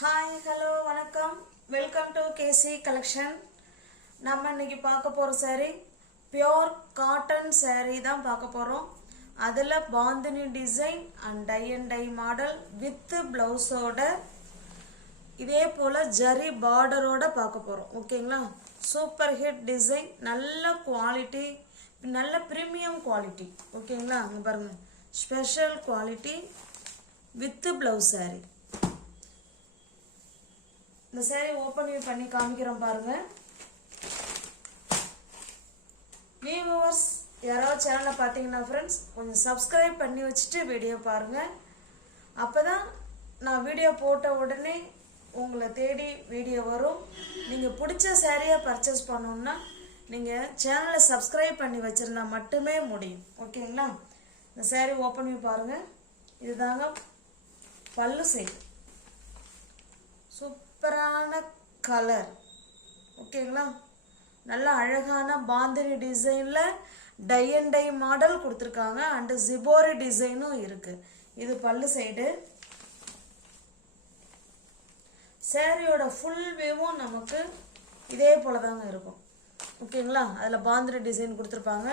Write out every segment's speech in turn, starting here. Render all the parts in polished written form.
Hi hello வணக்கம் welcome to KC collection. நம்ம இன்னைக்கு பார்க்க போகிற saree பியோர் காட்டன் saree தான் பார்க்க போகிறோம். அதில் bandhani design and tie model with ப்ளவுஸோட இதே போல் ஜரி பார்டரோட பார்க்க போகிறோம். ஓகேங்களா? சூப்பர் ஹிட் டிசைன், நல்ல குவாலிட்டி, நல்ல ப்ரீமியம் குவாலிட்டி. ஓகேங்களா? அங்கே பாருங்கள், special quality with blouse saree. இந்த saree ஓப்பன் பண்ணி காமிக்கிறோம் பாருங்க. வியூவர்ஸ் யாராவது சேனலை பார்த்தீங்கன்னா ஃப்ரெண்ட்ஸ் கொஞ்சம் சப்ஸ்கிரைப் பண்ணி வச்சுட்டு வீடியோ பாருங்க. அப்போதான் நான் வீடியோ போட்ட உடனே உங்களை தேடி வீடியோ வரும். நீங்கள் பிடிச்ச சாரியை பர்ச்சேஸ் பண்ணணுன்னா நீங்கள் சேனலை சப்ஸ்கிரைப் பண்ணி வச்சுருந்தா மட்டுமே முடியும். ஓகேங்களா? இந்த saree ஓப்பன் பண்ணி பாருங்கள். இதுதாங்க பல்லு சைடு, சூப்பரான கலர். ஓகேங்களா? நல்ல அழகான பாந்தினி டிசைனில் டை மாடல் கொடுத்துருக்காங்க. அண்டு ஜிபோரி டிசைனும் இருக்குது. இது பல்லு சைடு. சேரீயோட ஃபுல் வியூவும் நமக்கு இதே போல தாங்க இருக்கும். ஓகேங்களா? அதில் பாந்தினி டிசைன் கொடுத்துருப்பாங்க.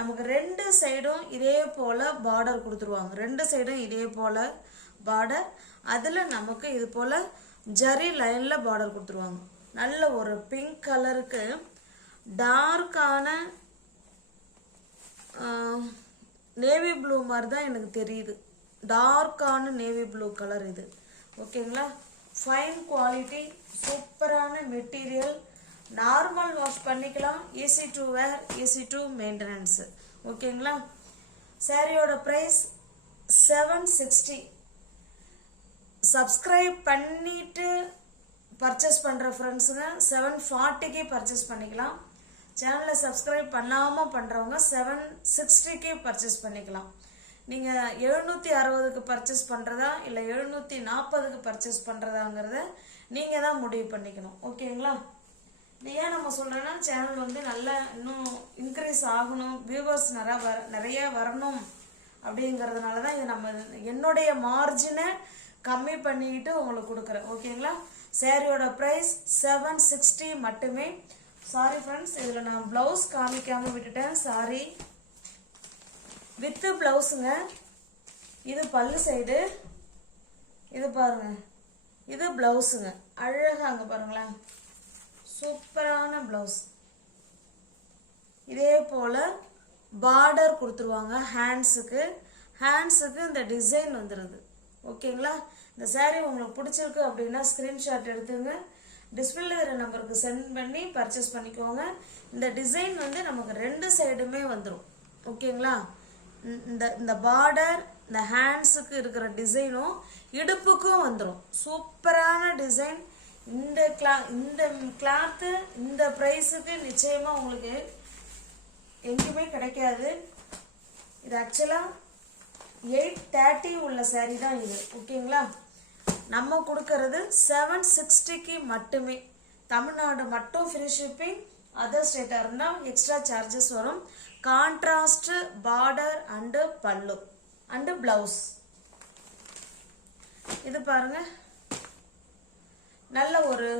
நமக்கு ரெண்டு சைடும் இதே போல் பார்டர் கொடுத்துருவாங்க. ரெண்டு சைடும் இதே போல் பார்டர். அதில் நமக்கு இது போல் ஜரி லைனில் பார்டர் கொடுத்துருவாங்க. நல்ல ஒரு பிங்க் கலருக்கு டார்க்கான நேவி ப்ளூ மாதிரி தான் எனக்கு தெரியுது. டார்க்கான நேவி ப்ளூ கலர் இது. ஓகேங்களா? ஃபைன் குவாலிட்டி, சூப்பரான மெட்டீரியல், நார்மல் வாஷ் பண்ணிக்கலாம், easy to wear, easy to maintenance. ஓகேங்களா? சாரியோட ப்ரைஸ் 760. சப்ஸ்கிரைப் பண்ணிட்டு பர்ச்சேஸ் பண்ணுற ஃப்ரெண்ட்ஸுங்க 740க்கு பர்ச்சேஸ் பண்ணிக்கலாம். சேனலை சப்ஸ்கிரைப் பண்ணாமல் பண்ணுறவங்க 760க்கு பர்ச்சேஸ் பண்ணிக்கலாம். நீங்கள் 760க்கு பர்ச்சேஸ் பண்ணுறதா இல்லை 740க்கு பர்ச்சேஸ் பண்ணுறதாங்கிறத நீங்கள் தான் முடிவு பண்ணிக்கணும். ஓகேங்களா? ஏன் நம்ம சொல்கிறேன்னா, சேனல் வந்து நல்லா இன்னும் இன்க்ரீஸ் ஆகணும், வியூவர்ஸ் நிறைய வரணும் அப்படிங்கிறதுனால தான் இது நம்ம என்னுடைய மார்ஜினை கம்மி பண்ணிக்கிட்டு உங்களுக்கு கொடுக்குறேன். ஓகேங்களா? சாரியோட ப்ரைஸ் 760 மட்டுமே. சாரி ஃப்ரெண்ட்ஸ், இதில் நான் ப்ளவுஸ் காமிக்காமல் விட்டுட்டேன், சாரி. வித்து ப்ளவுஸுங்க. இது பல்லு சைடு. இது பாருங்க, இது ப்ளவுஸுங்க. அழகாக அங்கே பாருங்களேன், சூப்பரான ப்ளவுஸ். இதே போல் பார்டர் கொடுத்துருவாங்க. ஹேண்ட்ஸுக்கு இந்த டிசைன் வந்துடுது. ஓகேங்களா? இந்த saree உங்களுக்கு பிடிச்சிருக்கு அப்படின்னா ஸ்க்ரீன்ஷாட் எடுத்துங்க, டிஸ்பிளேல இருக்கிற நம்பருக்கு சென்ட் பண்ணி பர்ச்சேஸ் பண்ணிக்கோங்க. இந்த டிசைன் வந்து நமக்கு ரெண்டு சைடுமே வந்துடும். ஓகேங்களா? இந்த பார்டர், இந்த ஹேண்ட்ஸுக்கு இருக்கிற டிசைனும் இடுப்புக்கும் வந்துடும். சூப்பரான டிசைன். இந்த கிளாத்து இந்த ப்ரைஸுக்கு நிச்சயமாக உங்களுக்கு எங்கேயுமே கிடைக்காது. இது ஆக்சுவலாக 830 உள்ள saree தான் இது. ஓகேங்களா? நம்ம கொடுக்கறது 760க்கு மட்டுமே. தமிழ்நாடு மட்டும் ஃப்ரீ ஷிப்பிங். அதர் ஸ்டேட்டாக இருந்தால் எக்ஸ்ட்ரா சார்ஜஸ் வரும். Contrast border and pallu and blouse. இது பாருங்க, நல்ல ஒரு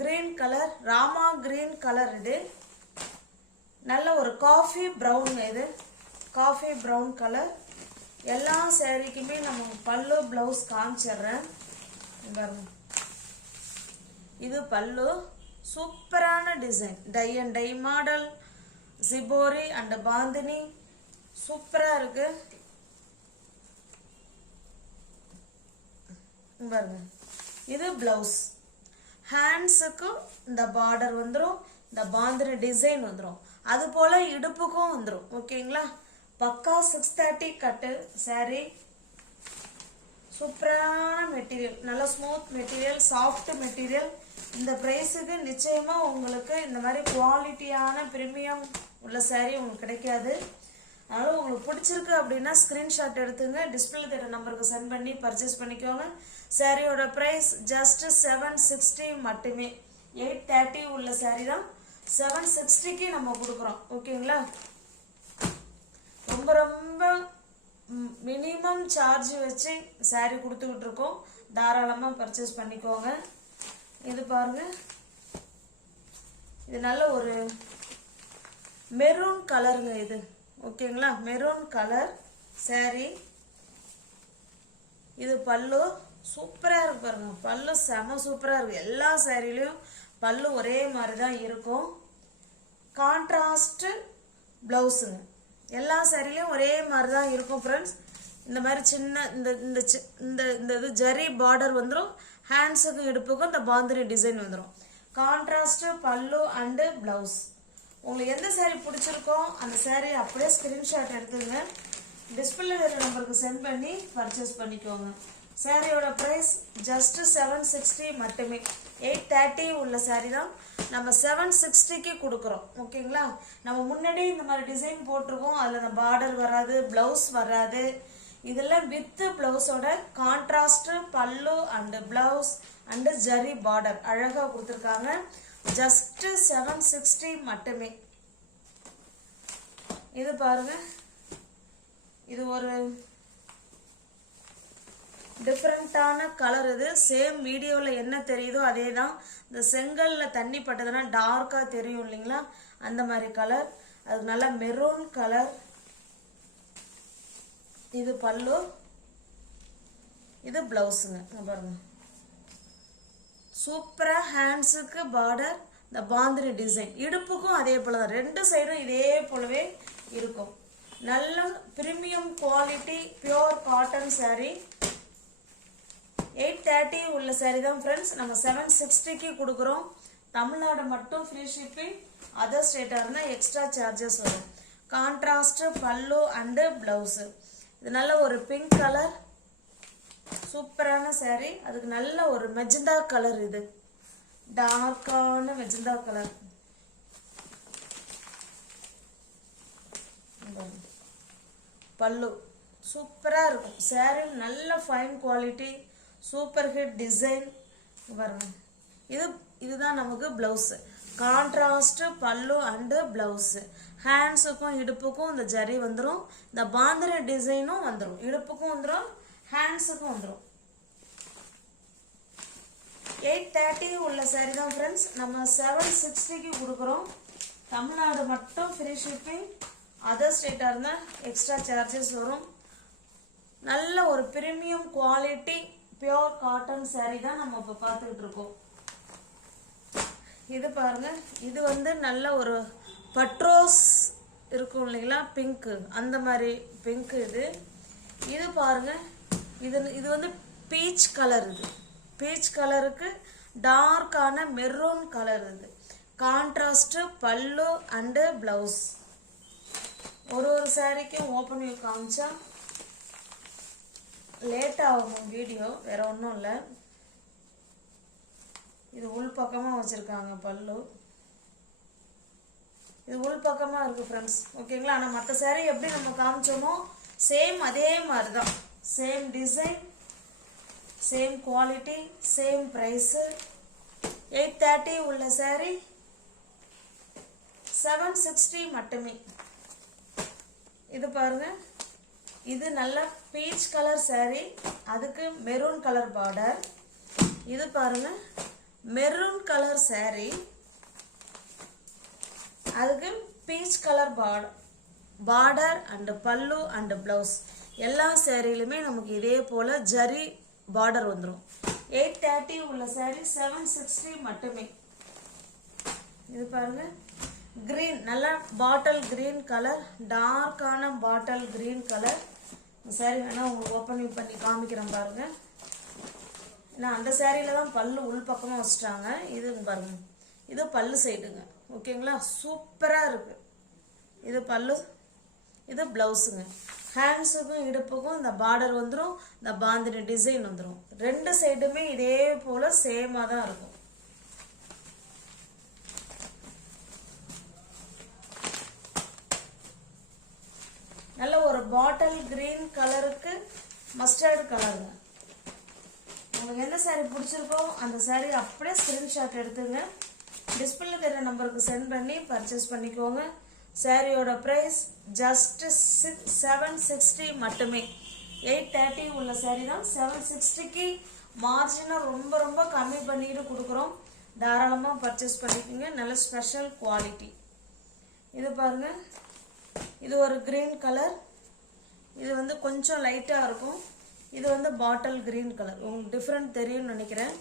green colour, Rama green colour. இது நல்ல ஒரு காஃபி ப்ரௌன். இது காஃபி ப்ரௌன் கலர். எல்லா சேரீக்குமே நம்ம பல்லு ப்ளவுஸ் காமிச்சிடுறேன். இது பல்லு, சூப்பரான டிசைன், டை மாடல், ஜிபோரி அண்ட் பாந்தினி, சூப்பராக இருக்கு. பாருங்க, இது ப்ளவுஸ். ஹேண்ட்ஸுக்கும் இந்த பார்டர் வந்துடும், இந்த பாந்தினி டிசைன் வந்துடும். அது போல் இடுப்புக்கும் வந்துடும். ஓகேங்களா? பக்கா 630 கட்டு saree. சூப்பரான மெட்டீரியல், நல்ல ஸ்மூத் மெட்டீரியல், சாஃப்ட் மெட்டீரியல். இந்த ப்ரைஸுக்கு நிச்சயமாக உங்களுக்கு இந்த மாதிரி குவாலிட்டியான ப்ரீமியம் உள்ள saree உங்களுக்கு கிடைக்காது. அதனால் உங்களுக்கு பிடிச்சிருக்கு அப்படின்னா ஸ்க்ரீன்ஷாட் எடுத்துங்க, டிஸ்பிளே தேட்ட நம்பருக்கு சென்ட் பண்ணி பர்ச்சேஸ் பண்ணிக்கோங்க. சாரியோட ப்ரைஸ் ஜஸ்ட் 760 மட்டுமே. 830 உள்ள saree தான் 760க்கு நம்ம கொடுக்குறோம். ஓகேங்களா? ரொம்ப மினிமம் சார்ஜ் வச்சு saree கொடுத்துக்கிட்டு இருக்கோம். தாராளமாக பர்ச்சேஸ் பண்ணிக்கோங்க. இது பாருங்க, இது நல்ல ஒரு மெரூன் கலருங்க இது. ஓகேங்களா, மெரூன் கலர் saree. இது பல்லு சூப்பராக இருக்கு பாருங்க. பல்லு செம சூப்பராக இருக்கு. எல்லா சாரிலையும் பல்லு ஒரே மாதிரி தான் இருக்கும். கான்ட்ராஸ்ட் பிளவுஸுங்க. எல்லா சாரிலையும் ஒரே மாதிரி தான் இருக்கும் ஃப்ரெண்ட்ஸ். இந்த மாதிரி சின்ன இந்த இந்த இந்த இந்த இது ஜரி பார்டர் வந்துடும். ஹேண்ட்ஸுக்கும் இடுப்புக்கும் இந்த பாந்தினி டிசைன் வந்துடும். கான்ட்ராஸ்ட் பல்லு அண்டு பிளவுஸ். உங்களுக்கு எந்த சாரீ பிடிச்சிருக்கோ அந்த சாரீ அப்படியே ஸ்கிரீன்ஷாட் எடுத்துங்க. டிஸ்பிளே நம்பருக்கு சென்ட் பண்ணி பர்ச்சேஸ் பண்ணிக்கோங்க. சாரியோட ப்ரைஸ் ஜஸ்ட் 760 மட்டுமே. 830 உள்ள சாரீ தான் நம்ம 760க்கு கொடுக்குறோம். ஓகேங்களா, நம்ம முன்னாடி இந்த மாதிரி டிசைன் போட்டிருக்கோம். அதில் அந்த பார்டர் வராது, பிளவுஸ் வராது. இதெல்லாம் வித் பிளவுஸோட கான்ட்ராஸ்ட் பல்லு and blouse and zari border அழகாக கொடுத்துருக்காங்க. ஜஸ்ட் 760 மட்டுமே. இது பாருங்க, இது ஒரு டிஃப்ரெண்ட்டான கலர். இது சேம் வீடியோவில் என்ன தெரியுதோ அதே தான். இந்த செங்கல்ல தண்ணி பட்டதுன்னா டார்க்காக தெரியும் இல்லைங்களா, அந்த மாதிரி கலர். அது நல்லா மெரூன் கலர். இது பல்லு, இது பிளவுஸுங்க. பாருங்க, சூப்பரா ஹேண்ட்ஸுக்கு பார்டர், இந்த பாந்தினி டிசைன். இடுப்புக்கும் அதே போல தான், ரெண்டு சைடும் இதே போலவே இருக்கும். நல்ல premium quality pure cotton sari. 830 உள்ள சாரீ தான் ஃப்ரெண்ட்ஸ். நம்ம 760க்கு கொடுக்குறோம். தமிழ்நாடு மட்டும் ஃப்ரீ ஷிப்பிங். அதர் ஸ்டேட்டாக இருந்தால் எக்ஸ்ட்ரா சார்ஜஸ் வரும். கான்ட்ராஸ்ட் பல்லு அண்டு பிளவுஸு. இது நல்ல ஒரு பிங்க் கலர், சூப்பரான சாரீ. அதுக்கு நல்ல ஒரு மெஜந்தா கலர். இது டார்க்கான மெஜந்தா கலர். பல்லு சூப்பராக இருக்கும். சாரீ நல்ல fine quality, super hit design. பாருங்க, இதுதான் நமக்கு பிளவுஸு. கான்ட்ராஸ்ட் பல்லு அண்டு பிளவுஸு. ஹேண்ட்ஸுக்கும் இடுப்புக்கும் இந்த ஜரி வந்துடும். இந்த பாந்தினி டிசைனும் வந்துடும். இடுப்புக்கும் வந்துடும், ஹேண்ட்ஸுக்கும் வந்துடும். 830 உள்ள சாரீ தான் ஃப்ரெண்ட்ஸ். நம்ம 760க்கு கொடுக்குறோம். தமிழ்நாடு மட்டும் ஃப்ரீ ஷிப்பிங். அதர் ஸ்டேட்டாக இருந்தால் எக்ஸ்ட்ரா சார்ஜஸ் வரும். நல்ல ஒரு premium quality pure cotton sari தான் நம்ம இப்போ பார்த்துக்கிட்டு இருக்கோம். இது பாருங்க, இது வந்து நல்ல ஒரு பட்ரோஸ் இருக்கும் இல்லைங்களா, பிங்க்கு, அந்த மாதிரி பிங்க்கு. இது பாருங்க, இது வந்து பீச் கலர். இது பீச் கலருக்கு டார்க்கான மெரூன் கலர். இது கான்ட்ராஸ்ட் பல்லு அண்டு பிளவுஸ். ஒரு சாரிக்கும் ஓப்பன் வியூ காமிச்சா லேட் ஆகும் வீடியோ, வேற ஒன்றும் இல்லை. இது உள் பக்கமாக வச்சுருக்காங்க பல்லு. இது உள் பக்கமாக இருக்குது ஃப்ரெண்ட்ஸ். ஓகேங்களா, ஆனால் மற்ற சாரீ எப்படி நம்ம காமிச்சோமோ சேம் அதே மாதிரி தான். Same design, same quality, same price. 830 உள்ள சாரீ 760 மட்டுமே. இது பாருங்க, இது நல்ல பீச் கலர் சாரீ, அதுக்கு மெரூன் கலர் பார்டர். இது பாருங்க, மெரூன் கலர் சாரீ, அதுக்கு பீச் கலர் பார்டர் அண்ட் பல்லு அண்ட் பிளவுஸ். எல்லா சாரிலுமே நமக்கு இதே போல ஜரி பார்டர் வந்துடும். 830 உள்ள சாரீ 760 மட்டுமே. இது பாருங்க, கிரீன், நல்லா பாட்டில் கிரீன் கலர், டார்க்கான பாட்டில் கிரீன் கலர். சாரி வேணா உங்களுக்கு ஓப்பன் பண்ணி காமிக்கிறேன் பாருங்க. நான் அந்த சாரியில தான் பல்லு உள் பக்கமாக வச்சுட்டாங்க. இது பாருங்க, இது பல்லு சைடுங்க. ஓகேங்களா, சூப்பராக இருக்கு. இது பல்லு, இது பிளவுஸுங்க. ஹேண்ட்ஸுக்கும் இடுப்புக்கும் இந்த பார்டர் வந்துடும், இந்த பாந்தினி டிசைன் வந்துடும். ரெண்டு சைடுமே இதே போல சேமாக தான் இருக்கும். நல்ல ஒரு பாட்டில் கிரீன் கலருக்கு மஸ்டர்ட் கலருங்க. உங்களுக்கு எந்த சாரீ பிடிச்சிருக்கோ அந்த சாரீ அப்படியே ஸ்கிரீன்ஷாட் எடுத்துங்க. டிஸ்பிளே தெரிய நம்பருக்கு சென்ட் பண்ணி பர்ச்சேஸ் பண்ணிக்கோங்க. சாரியோட ப்ரைஸ் ஜஸ்ட் 760 மட்டுமே. 830 உள்ள சாரீ தான் 760க்கு மார்ஜினை ரொம்ப ரொம்ப கம்மி பண்ணிட்டு கொடுக்குறோம். தாராளமாக பர்ச்சேஸ் பண்ணிக்கோங்க. நல்ல ஸ்பெஷல் குவாலிட்டி. இது பாருங்க, இது ஒரு கிரீன் கலர். இது வந்து கொஞ்சம் லைட்டாக இருக்கும். இது வந்து பாட்டில் கிரீன் கலர். உங்களுக்கு டிஃப்ரெண்ட் தெரியும்னு நினைக்கிறேன்.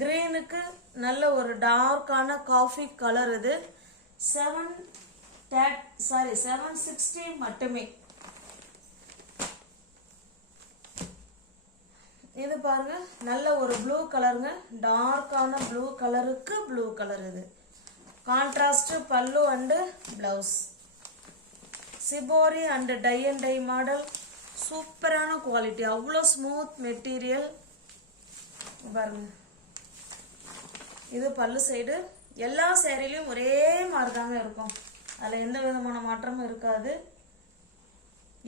கிரீனுக்கு நல்ல ஒரு டார்க்கான காஃபி கலர். இது 760 மட்டுமே. இது பாருங்க, நல்ல ஒரு ப்ளூ கலருங்க. டார்க்கான ப்ளூ கலருக்கு ப்ளூ கலர். இது contrast pallu and blouse. Shibori and tie and tie model. சூப்பரான குவாலிட்டி. அவ்வளோ ஸ்மூத் மெட்டீரியல் பாருங்க. இது பல்லு சைடு. எல்லா சேரீலையும் ஒரே மாதிரி தாங்க இருக்கும். அதில் எந்த விதமான மாற்றமும் இருக்காது.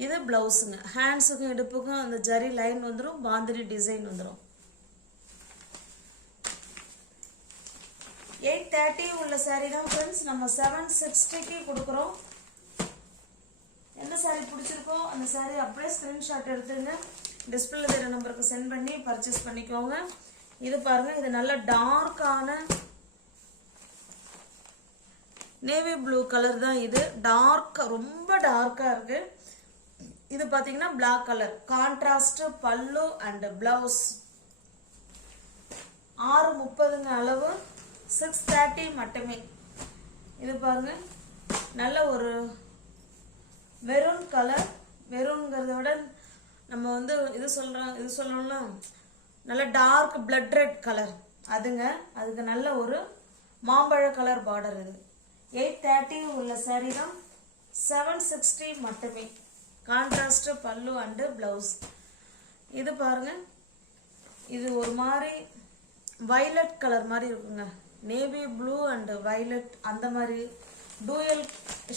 இது பிளவுஸுங்க. ஹேண்ட்ஸுக்கும் இடுப்புக்கும் அந்த ஜரி லைன் வந்துடும். பாந்தினி டிசைன் வந்துடும். 830 உள்ள சாரீ தான் ஃப்ரெண்ட்ஸ் நம்ம 760க்கு கொடுக்குறோம். எந்த சாரீ பிடிச்சிருக்கோ அந்த சாரீ அப்படியே ஸ்கிரீன்ஷாட் எடுத்துங்க. டிஸ்பிளே தெரிய நம்பருக்கு சென்ட் பண்ணி பர்ச்சேஸ் பண்ணிக்கோங்க. இது பாருங்க, இது நல்ல டார்க்கான நேவி ப்ளூ கலர் தான். இது டார்க்கா, ரொம்ப டார்க்கா இருக்கு. இது பாத்தீங்கன்னா black colour. Contrast pallu and blouse. 630ங்க அளவு. 630 மட்டுமே. இது பாருங்க, நல்ல ஒரு மெரூன் கலர். மெரூன்ங்கிறத விட நம்ம வந்து இது சொல்லணும்னா நல்ல டார்க் பிளட் ரெட் கலர் அதுங்க. அதுக்கு நல்ல ஒரு மாம்பழ கலர் பார்டர். இது 830 உள்ள சாரீ தான் 760 மட்டுமே. Contrast pallu and blouse. இது பாருங்க, இது ஒரு மாதிரி வயலட் கலர் மாதிரி இருக்குங்க. நேவி ப்ளூ அண்ட் வயலட் அந்த மாதிரி டூயல்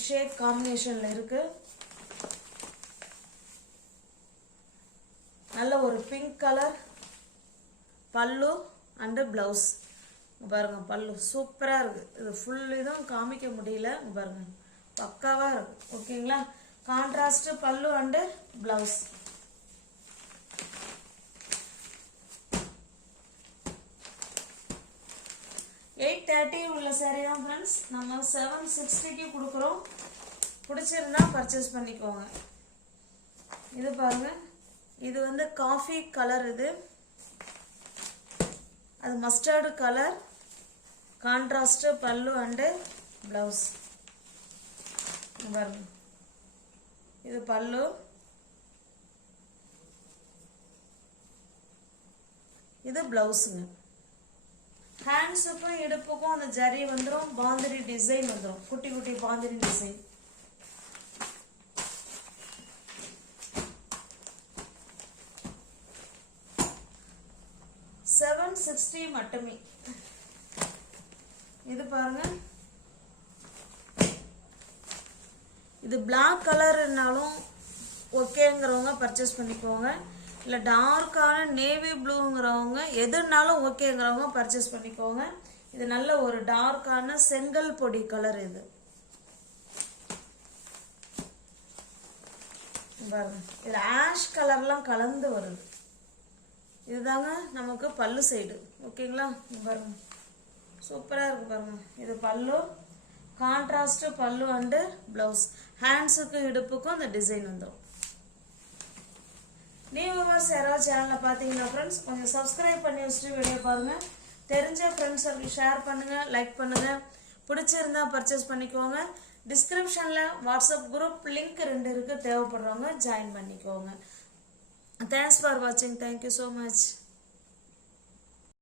ஷேட் காம்பினேஷன்ல இருக்கு. நல்ல ஒரு பிங்க் கலர் பல்லு அண்ட் பிளவுஸ். பாருங்க, பல்லு சூப்பரா இருக்கு. இது ஃபுல்லி தான் காமிக்க முடியல. பாருங்க, பக்காவா இருக்கு. ஓகேங்களா? Contrast pallu and blouse. $830 உள்ள சாரீ தான் ஃப்ரெண்ட்ஸ் நம்ம 760க்கு கொடுக்குறோம். பிடிச்சிருந்தா பர்ச்சேஸ் பண்ணிக்கோங்க. இது பாருங்க, இது வந்து காஃபி கலர். இது அது mustard colour. Contrast pallu and blouse. பாருங்க, இது பல்லு. இது பிளவுஸுங்க. ஹேண்ட்ஸுக்கும் இடுப்புக்கும் அந்த ஜரி வந்துடும். பாந்தினி டிசைன் வந்துடும். குட்டி குட்டி பாந்தினி டிசைன். $760 மட்டுமே. இது பாருங்க, இது பிளாக் கலர்னாலும் ஓகேங்கிறவங்க பர்ச்சேஸ் பண்ணிக்கோங்க. இல்லை டார்க்கான நேவி ப்ளூங்கிறவங்க எதுனாலும் ஓகேங்கிறவங்க பர்ச்சேஸ் பண்ணிக்கோங்க. இது நல்ல ஒரு டார்க்கான செங்கல் பொடி கலர். இது பாருங்க, இது ஆஷ் கலர்லாம் கலந்து வருது. இதுதாங்க நமக்கு பல்லு சைடு. ஓகேங்களா? பாருங்க, சூப்பரா இருக்கு பாருங்க. இது பல்லு. Contrast pallu and blouse. ஹேண்ட்ஸுக்கு இடுப்புக்கும் அந்த டிசைன் வந்துடும். நியூ வியூவர்ஸ் யாராவது சேனலை பார்த்தீங்கன்னா ஃப்ரெண்ட்ஸ் கொஞ்சம் சப்ஸ்கிரைப் பண்ணி வச்சுட்டு வீடியோ பாருங்க. தெரிஞ்ச ஃப்ரெண்ட்ஸுக்கு ஷேர் பண்ணுங்க, லைக் பண்ணுங்க. பிடிச்சிருந்தா பர்ச்சேஸ் பண்ணிக்கோங்க. டிஸ்கிரிப்ஷனில் வாட்ஸ்அப் குரூப் லிங்க் 2 இருக்கு. தேவைப்படுறவங்க ஜாயின் பண்ணிக்கோங்க. தேங்க்ஸ் ஃபார் வாட்சிங். Thank you so much.